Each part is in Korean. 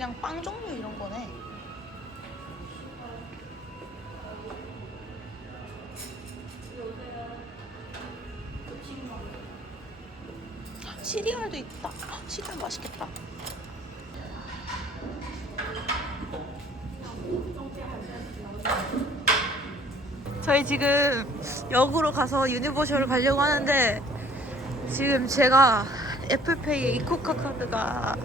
그냥 빵 종류 이런 거네. 시리얼도 있다. 시리얼 맛있겠다. 저희 지금 역으로 가서 유니버셜을 가려고 하는데 지금 제가 애플페이에 이코카 카드가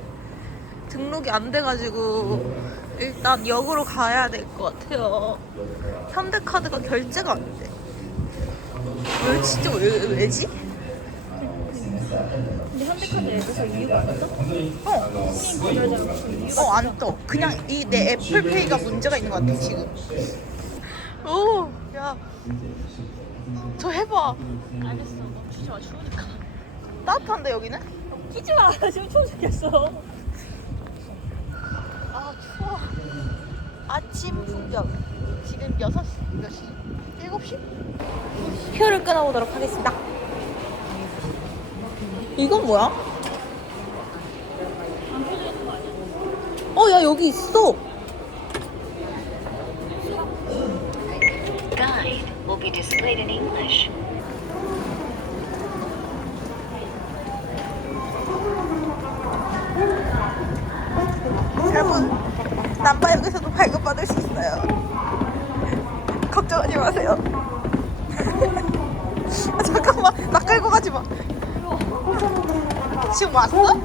등록이 안 돼가지고 일단 역으로 가야 될 것 같아요. 현대카드가 결제가 안 돼. 왜 진짜 왜, 왜지? 근데 현대카드 앱에서 이유가 안 떠? 어, 어, 안 떠. 그냥 이 내 애플페이가 문제가 있는 것 같아, 지금. 오, 야. 저 해봐. 알겠어. 멈추지 마. 추우니까. 따뜻한데, 여기는? 끼지 마. 지금 추워 죽겠어. 아, 추워. 아침 풍경. 지금 6시, 몇 시? 7시? 표를 끊어보도록 하겠습니다. 이건 뭐야? 어, 야, 여기 있어. Guide will be displayed in English. 여러분, 남바 역에서도 발급 봤어?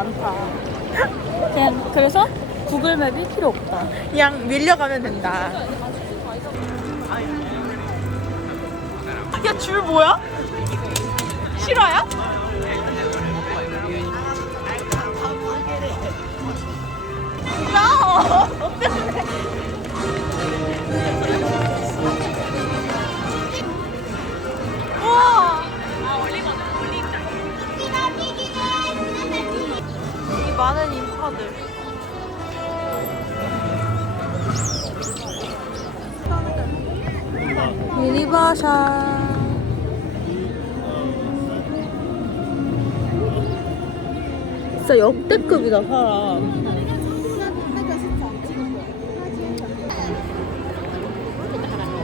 많다. 그냥 그래서 구글맵이 필요 없다. 그냥 밀려가면 된다. 야, 줄 뭐야? 실화야? 나 우와. 많은 인파들. 유니버셜. 진짜 역대급이다 사람.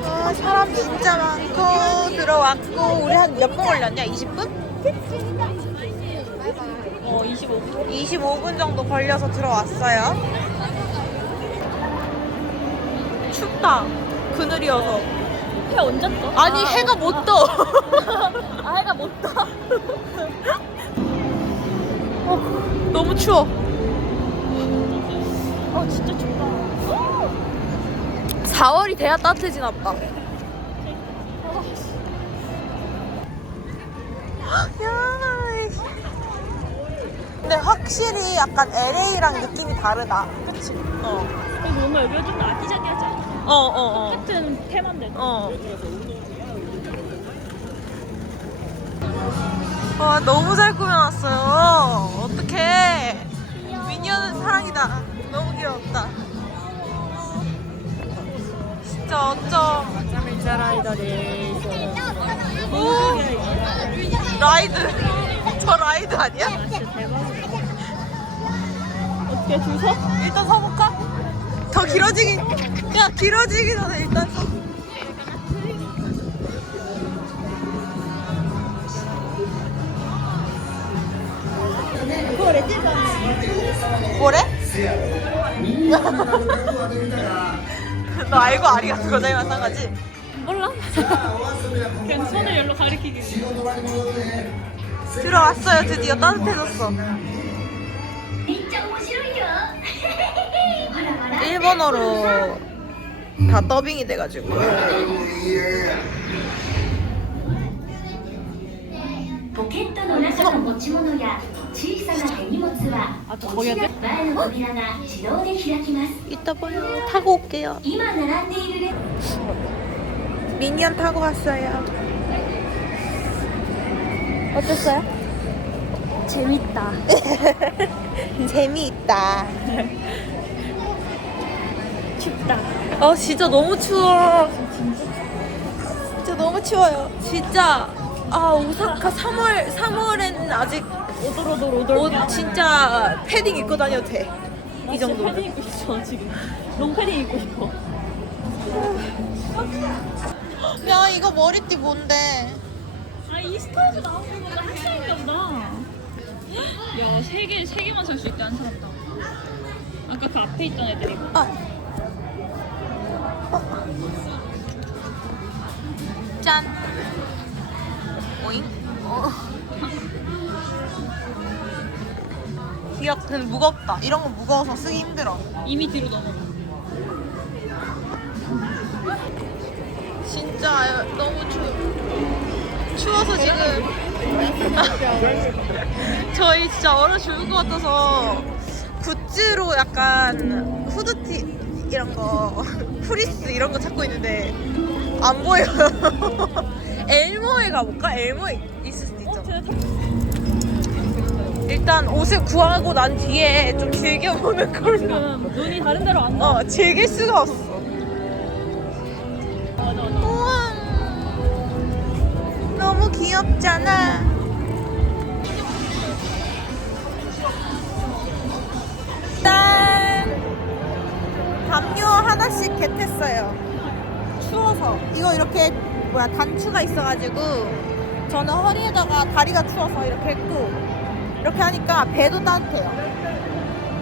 아, 사람 진짜 많고 들어왔고 우리 한 몇 분 걸렸냐? 20분? 어, 25분. 25분 정도 걸려서 들어왔어요. 춥다. 그늘이어서. 해 언제 떠? 아니 아, 해가 아, 못 떠. 아, 해가 못 떠. 어, 너무 추워. 어, 진짜 춥다. 4월이 돼야 따뜻해지나 봐. 야, 이씨. 근데 확실히 약간 LA랑 느낌이 다르다. 그치? 어. 근데 뭔가 여기가 좀 더 아기자기하지 않아? 어, 어, 어. 같은 테마인데. 어. 와, 너무 잘 꾸며놨어요. 어떡해. 미니언은 사랑이다. 너무 귀엽다. 진짜 어쩜. 오! 라이드. 저 라이드 아니야? 진짜 대박이다. 어떻게 줄 서? 일단 서볼까? 더 길어지기. 야, 길어지기 전에 일단 서. 뭐래? 너 알고 아리가또 고자이마스 가지? 몰라? 그냥 손을 열로 가리키기. 들어왔어요 드디어 따뜻해졌어 일본어로 다 더빙이 돼가지고 아, 또 거기 앉아? 이따 봐요. 타고 올게요. 미니언 타고 왔어요. 어땠어요? 재밌다. 재미있다. 춥다. 어 진짜 너무 추워. 진짜 너무 추워요. 진짜 아 오사카 3월 3월에는 아직 오돌오돌 오돌. 옷 진짜 패딩 입고 다녀도 돼. 이 정도. 정도. 패딩 입고 싶어 지금. 롱패딩 입고 싶어. 야 이거 머리띠 뭔데? 아이 스타에서 나오는 거가 한 사람인가 보다. 야 세 개, 세 개만 살 수 있대 한 사람당. 아까 그 앞에 있던 애들이. 아. 어. 짠. 오잉? 어. 귀엽, 근데 무겁다. 이런 거 무거워서 쓰기 힘들어. 이미 뒤로 넘어. 진짜 너무 추 추워서 지금 저희 진짜 얼어 죽을 것 같아서 굿즈로 약간 후드티 이런 거 프리스 이런 거 찾고 있는데 안 보여요. 엘모에 가볼까? 엘모에 있을 수도 어, 있죠. 쟤 일단 옷을 구하고 난 뒤에 좀 즐겨보는 걸로. 눈이 다른 데로 안 가. 어, 즐길 수가 없어. 너무 귀엽잖아. 짠 담요 하나씩 겟했어요. 추워서. 이거 이렇게 뭐야 단추가 있어가지고 저는 허리에다가 다리가 추워서 이렇게 했고 이렇게 하니까 배도 따뜻해요.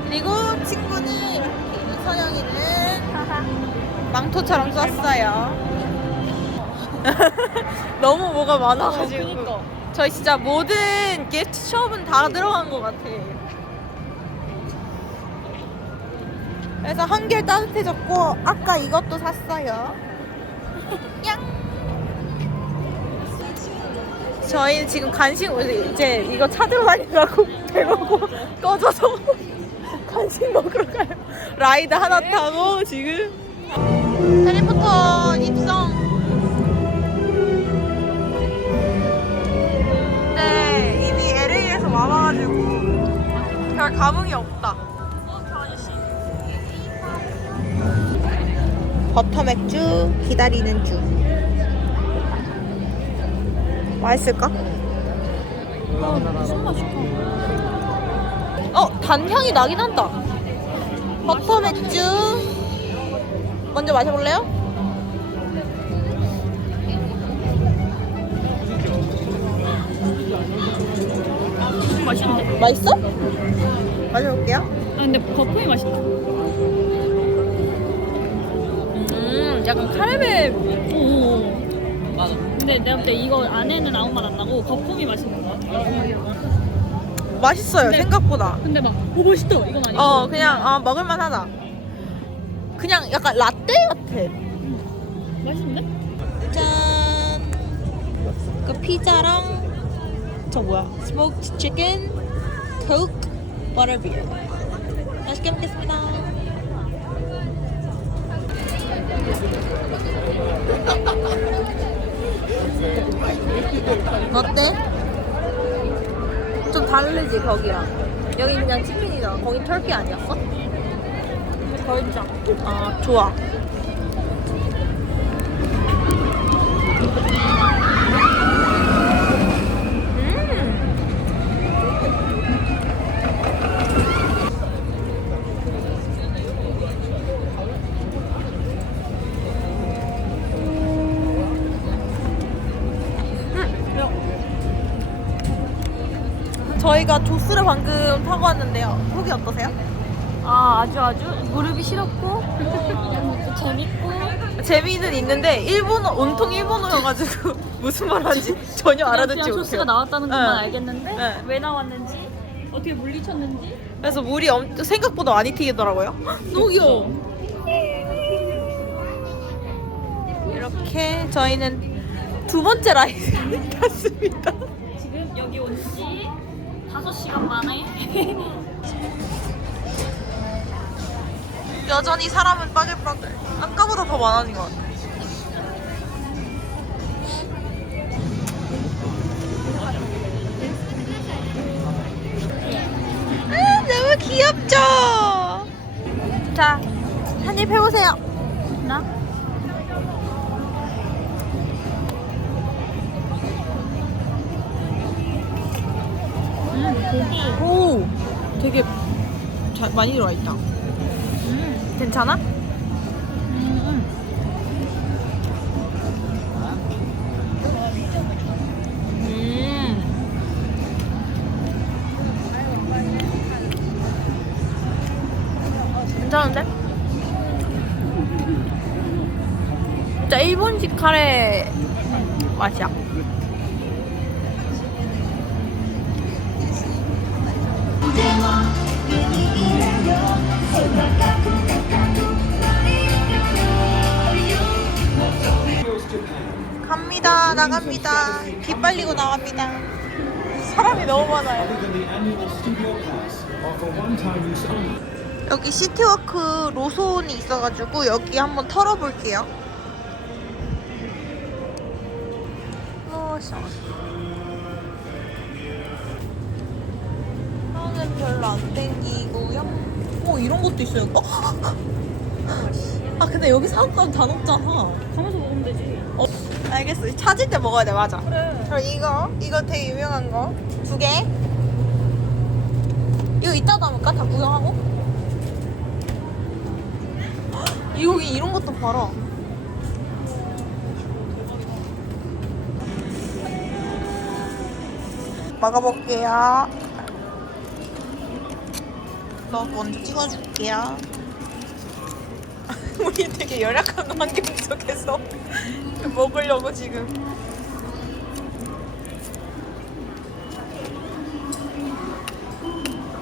그리고 친구는 이렇게 서영이는 망토처럼 썼어요 너무 뭐가 많아가지고. 어, 그니까. 저희 진짜 모든 기프트 숍은 다 들어간 것 같아. 그래서 한결 따뜻해졌고 아까 이것도 샀어요. 양. 저희는 지금 간식 이제 이거 찾으러 다니느라고 배고고 꺼져서 간식 먹으러 가요. 라이드 하나 타고 지금. 해리포터 입성 와봐가지고 별 감흥이 없다. 버터 맥주 기다리는 중. 맛있을까? 무슨 맛일까? 어, 단향이 나긴 한다. 버터 맥주. 먼저 마셔볼래요? 음, 맛있는데? 맛있어? 마셔볼게요. 아 근데 거품이 맛있다. 음, 약간 카라멜. 오. 맞아. 근데 내가 볼 때 이거 안에는 아무 맛 안 나고 거품이 맛있는 거 같아. 맛있어요, 근데- 생각보다. 근데 막, 오 맛있다 이건 아니고. 어 그냥 어, 먹을만 하다. 그냥 약간 라떼 같아. 맛있는데? 짠. 그 피자랑 저 뭐야? 스모크드 치킨, 코크, 버터비어. 맛있게 먹겠습니다. 어때? 좀 다르지 거기랑. 여기 그냥 치킨이잖아. 거기 털기 아니었어? 걸장. 아 좋아. 왔는데요. 후기 어떠세요? 아 아주 아주 무릎이 시렵고 또 재밌고 재미는 있는데 일본어 온통 일본어여가지고 무슨 말 하는지 전혀 알아듣지 그냥 조스가 못해요. 나왔다는 것만 네. 알겠는데 네. 왜 나왔는지 어떻게 물리쳤는지 그래서 물이 엄, 생각보다 많이 튀기더라고요. 너무 귀여워. 이렇게 저희는 두 번째 라이드 탔습니다. 지금 여기 온 지 5시간 만에 여전히 사람은 빠글빠글. 아까보다 더 많아진 것 같아. 아, 너무 귀엽죠? 자, 한입 해보세요. 나? 음 고기 오, 되게 잘, 많이 들어가 있다. 음, 괜찮아? 음, 음. 괜찮은데? 진짜 일본식 카레 맛이야. 갑니다. 나갑니다. 비 빨리고 나갑니다. 사람이 너무 많아요. 여기 시티워크 로손이 있어가지고 여기 한번 털어볼게요. 로손. 저는 별로 안 땡기고요. 오 이런 것도 있어요. 어? 아 근데 여기 사업관 다 높잖아. 가면서 먹으면 되지 어, 알겠어. 찾을 때 먹어야 돼, 맞아. 그래 그럼 이거, 이거 되게 유명한 거. 두 개. 이거 이따 담을까? 다 구경하고? 헉, 여기 이런 것도 봐라. 먹어볼게요. 너 먼저 찍어줄게요. 우리 되게 열악한 환경 속에서 먹으려고 지금.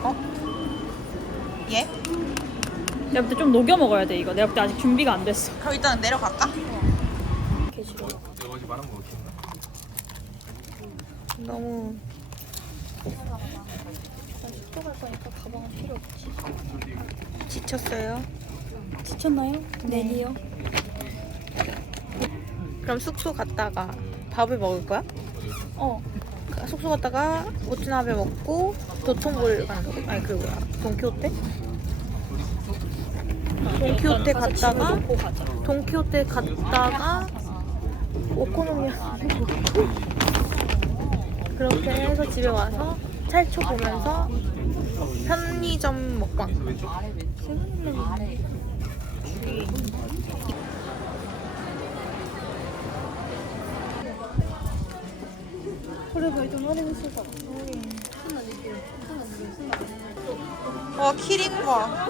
어? 예? 내가 볼때 좀 녹여 먹어야 돼 이거 내가 볼때 아직 준비가 안 됐어 그럼 일단 내려갈까? 개 싫어 너무 숙소 갈 거니까 가방은 필요 없지 지쳤어요. 지쳤나요? 내니요 그럼 숙소 갔다가 밥을 먹을 거야? 어. 숙소 갔다가 오츠나베 먹고 도톤볼 가는 거 아니 그 뭐야? 돈키호테? 돈키호테 갔다가 돈키호테 갔다가 오코노미야키 먹고 그렇게 해서 집에 와서 찰초 보면서 편의점 먹방 와 키링 봐.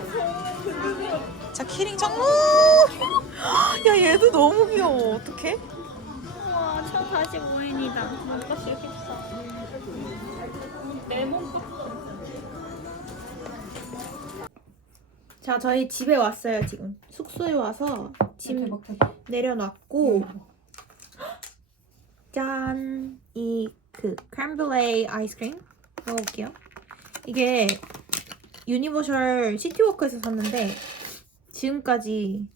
자 키링 짱. 오! 야 얘도 너무 귀여워. 어떡해? 우와 1045엔이다 뭔가 싫겠어 레몬 자 저희 집에 왔어요 지금. 숙소에 와서 짐 내려놨고 짠! 이 그 크렘블레이 아이스크림 먹어볼게요. 이게 유니버셜 시티워크에서 샀는데 지금까지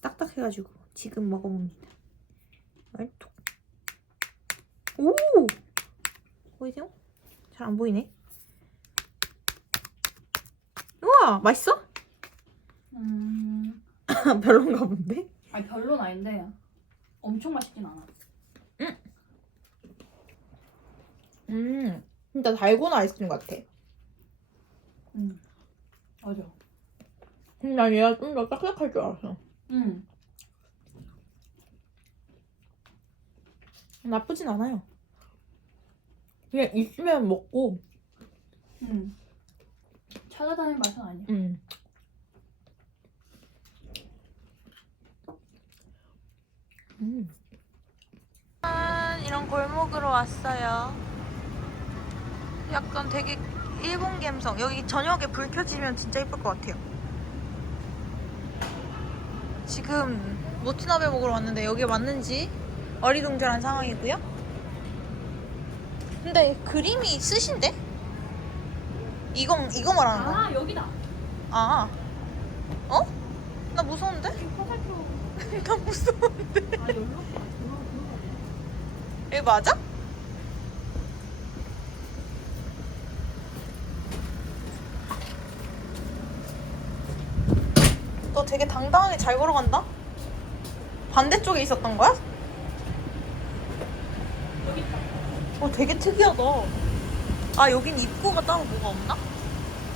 딱딱해가지고 지금 먹어봅니다. 오! 보이세요? 잘 안 보이네. 우와! 맛있어? 음 별론가 본데? 아니 별로는 아닌데 엄청 맛있진 않아 음, 진짜 달고나 아이스크림 같아. 음, 맞아. 근데 난 얘가 좀 더 딱딱할 줄 알았어. 음. 나쁘진 않아요. 그냥 있으면 먹고. 음. 찾아다니는 맛은 아니야. 음. 음. 음 이런 골목으로 왔어요. 약간 되게 일본 감성. 여기 저녁에 불 켜지면 진짜 예쁠 것 같아요. 지금 모츠나베 먹으러 왔는데 여기에 맞는지 어리둥절한 상황이고요. 근데 그림이 쓰신데? 이거 이거 말하는 거? 아 여기다. 아, 어? 나 무서운데? 나 무서운데? 아 여기로? 여기 맞아? 되게 당당하게 잘 걸어간다? 반대쪽에 있었던 거야? 여기 있다. 어, 되게 특이하다. 아, 여긴 입구가 따로 뭐가 없나?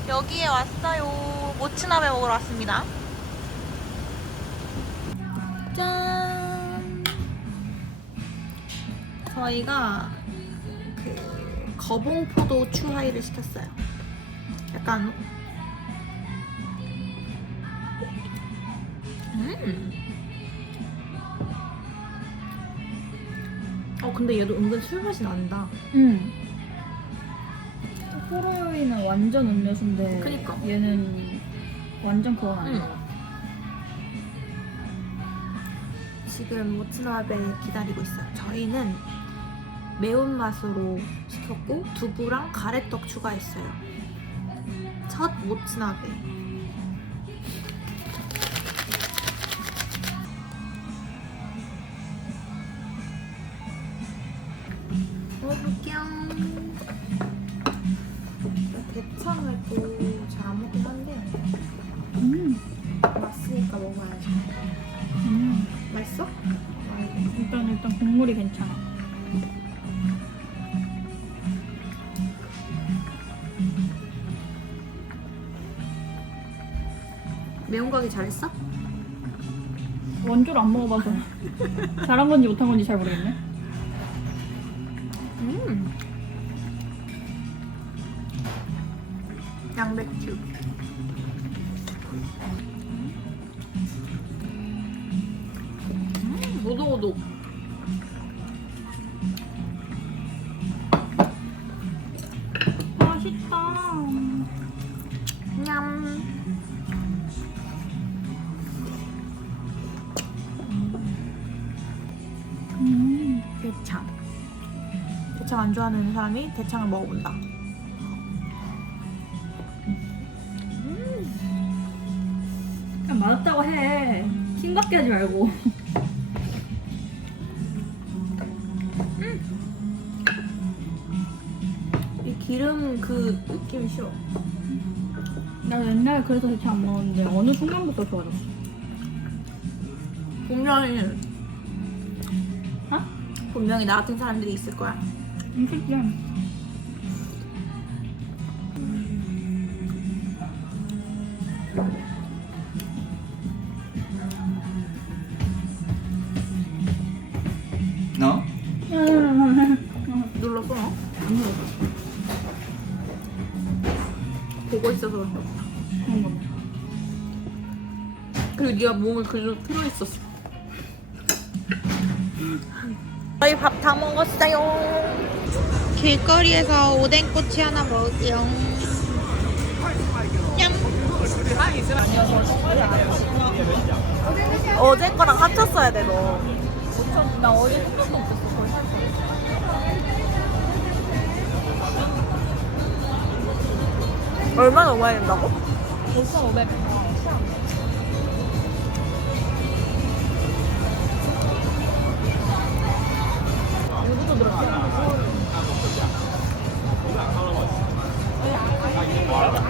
여기에 왔어요. 모츠나베 먹으러 왔습니다. 짠! 저희가 그 거봉포도 추하이를 시켰어요. 약간 음. 어 근데 얘도 은근 술 맛이 난다. 응. 호로요이는 완전 음료수인데. 그니까. 얘는 완전 그건 아니야. 지금 모츠나베 기다리고 있어요. 저희는 매운맛으로 시켰고 두부랑 가래떡 추가했어요. 첫 모츠나베. 먹어볼게요. 대창을 또 잘 안 먹긴 한데 음. 맛있으니까 먹어야죠. 음. 맛있어? 일단 일단 국물이 괜찮아. 매운 거 하기 잘했어? 원조를 안 먹어봐서 잘한 건지 못한 건지 잘 모르겠네. 대창 안 좋아하는 사람이 대창을 먹어본다. 그냥 맛없다고 해. 킹받게 하지 말고. 이 기름 그 느낌이 싫어. 나 옛날에 그래서 대체 안 먹었는데 어느 순간부터 좋아졌어. 분명히 어? 분명히 나 같은 사람들이 있을 거야. 음, 진짜. No? 눌렀어 너? 보고 있어서 그런가 보다. 그런 거. 그리고 네가 몸을 그리로 틀어 있었어. 저희 밥 다 먹었어요. 길거리에서 오뎅꼬치 하나 먹을게요. 냠. 어제 거랑 합쳤어야 돼, 너. 나 어제 조금 없었어. 얼마나 오해된다고? 벌써 500.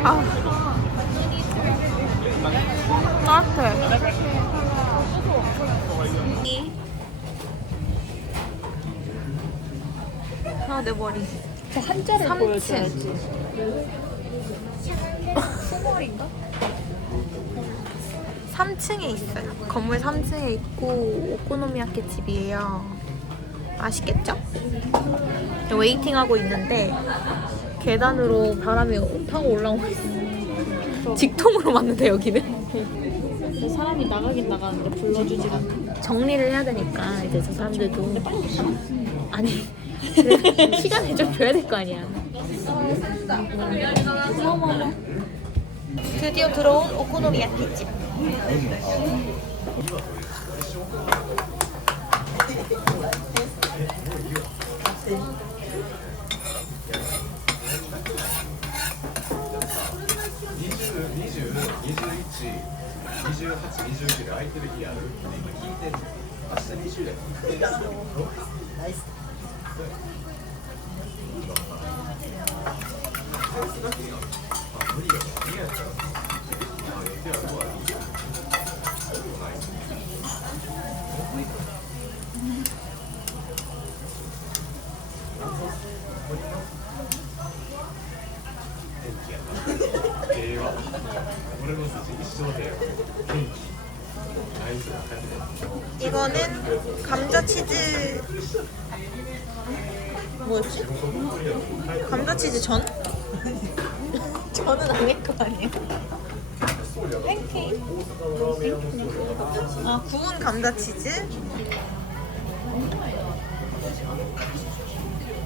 아. 따뜻해. 아, 내 머리. 저 한자를 삼층. 보여줘야지. 스몰인가? 3층에 있어요. 건물 3층에 있고 오코노미야끼 집이에요. 아시겠죠? 웨이팅 하고 있는데 계단으로 바람이 타고 올라오고 있어. 직통으로 맞는데 여기는 저 사람이 나가긴 나가는데 불러주지가 않네. 정리를 해야 되니까 이제 저 사람들도 아니 시간을 좀 줘야 될 거 아니야. 드디어 들어온 오코노미야끼집. 전? 전은 아닐 거 아니야? 팬케이크? 아 구운 감자치즈?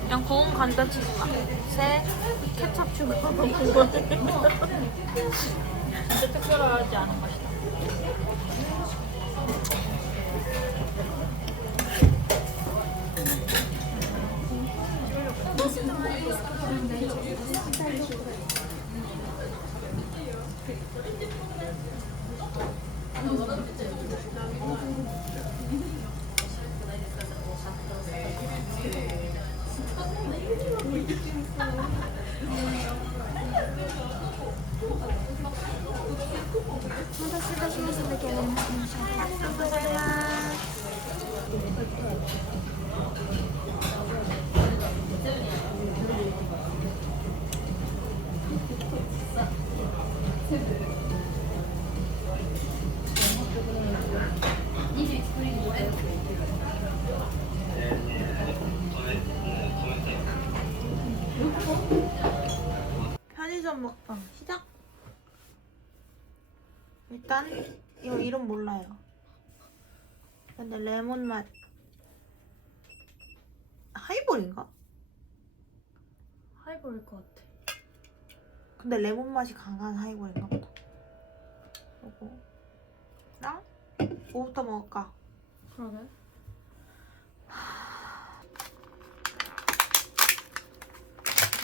그냥 구운 감자치즈 맛에 케찹 추가 먹은 거 진짜 특별하지 않은 맛이다. 일단 이거 이름 몰라요. 근데 레몬 맛 하이볼인가? 하이볼일 것 같아. 근데 레몬 맛이 강한 하이볼인가 보다. 그리고 랑 뭐부터 먹을까? 그러게.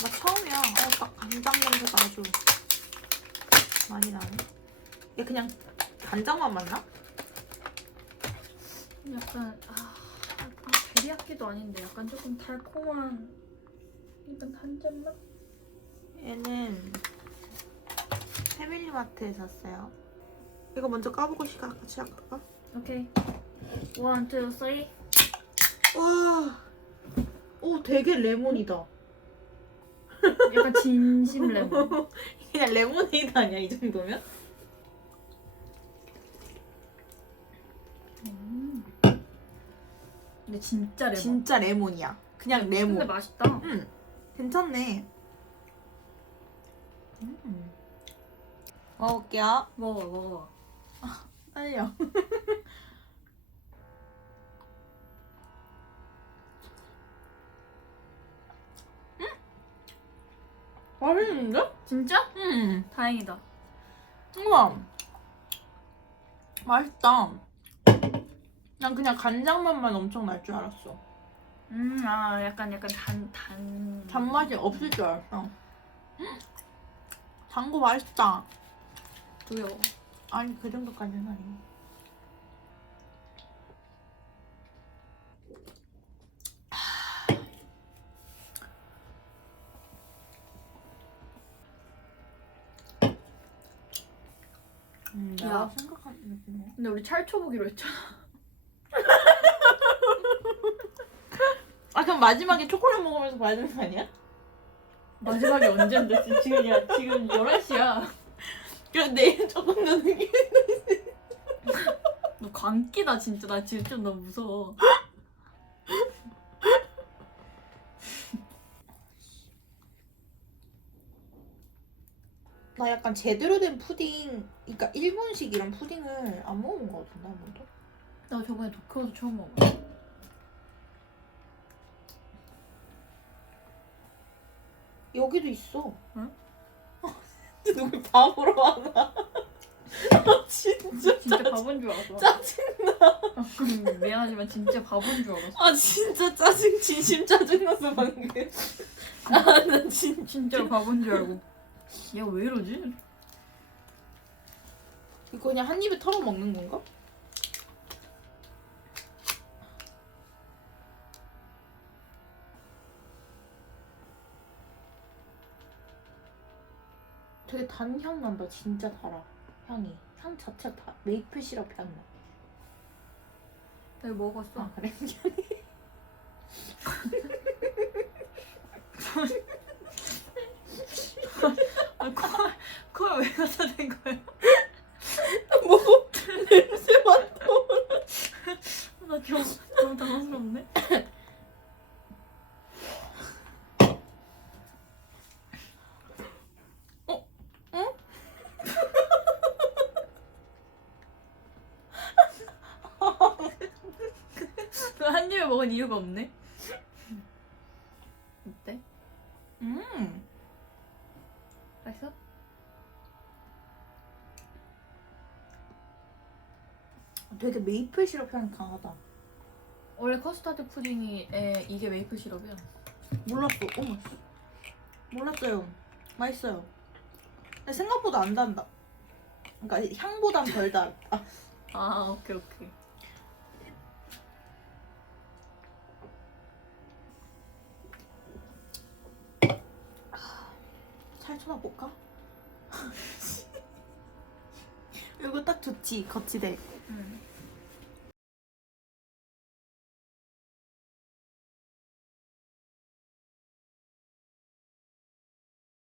나 처음이야. 어, 딱 간장 냄새가 아주 많이 나네. 얘 그냥 간장만 맞나? 약간 아, 약간 베리야끼도 아닌데 약간 조금 달콤한 약간 단짠 맛? 얘는 패밀리마트에 샀어요. 이거 먼저 까보고 시작 시작할까? 오케이. 원, 투, 쓰리. 와, 오 되게 레몬이다. 약간 진심 레몬. 그냥 레모네이드 아니야 이 정도면? 근데 진짜 레몬. 진짜 레몬이야. 그냥 레몬. 근데 맛있다. 응, 괜찮네. 음. 먹을게요. 먹어, 먹어. 떨려. 음? 맛있는데? 진짜? 음. 다행이다. 우와. 맛있다. 난 그냥 간장 맛만 엄청 날 줄 알았어. 음, 아, 약간 약간 단 단. 단맛이 없을 줄 알았어. 단거 맛있다. 먹어. 아니 그 정도까지는 아니고. 음, 내가 야. 생각한 음. 근데 우리 찰초 보기로 했잖아. 아 그럼 마지막에 초콜릿 먹으면서 봐야 되는 거 아니야? 마지막에 언젠데? 지- 지금 야 지금 11시야. 그럼 내일 조금 더 늦게. 너 광기다 진짜. 나 지금 좀 너무 무서워. 나 약간 제대로 된 푸딩, 그러니까 일본식 이런 푸딩을 안 먹은 거 같은데 한 번도. 나 저번에 도쿄에서 처음 먹어. 여기도 있어. 응? 누굴 바보로 하나? 나 진짜 진짜 바본 줄 알았어. 짜증나. 아, 그럼 미안하지만 진짜 바본 줄 알았어. 아 진짜 짜증 진심 짜증났어 방금. 아나 진. 진짜 바본 줄 알고. 얘 왜 이러지? 이거 그냥 한 입에 털어 먹는 건가? 되게 단향 난다. 진짜 달아. 향이. 향 자체가 다 메이플 시럽 향 나. 내가 먹었어. 아 그래? 아, 코, 코에 왜 갖다 댄 거야? 뭐 냄새 맡아. 나 너무, 너무 당황스럽네. 한 입에 먹은 이유가 없네. 어때? 음. 맛있어? 되게 메이플 시럽 향이 강하다. 원래 커스터드 푸딩이 에, 이게 메이플 시럽이야. 몰랐어. 어머. 몰랐어요. 맛있어요. 근데 생각보다 안 단다. 그러니까 향보단 덜 단. 아, 아 오케이 오케이. 살 쳐다볼까? 이거 딱 좋지. 거치대. 응.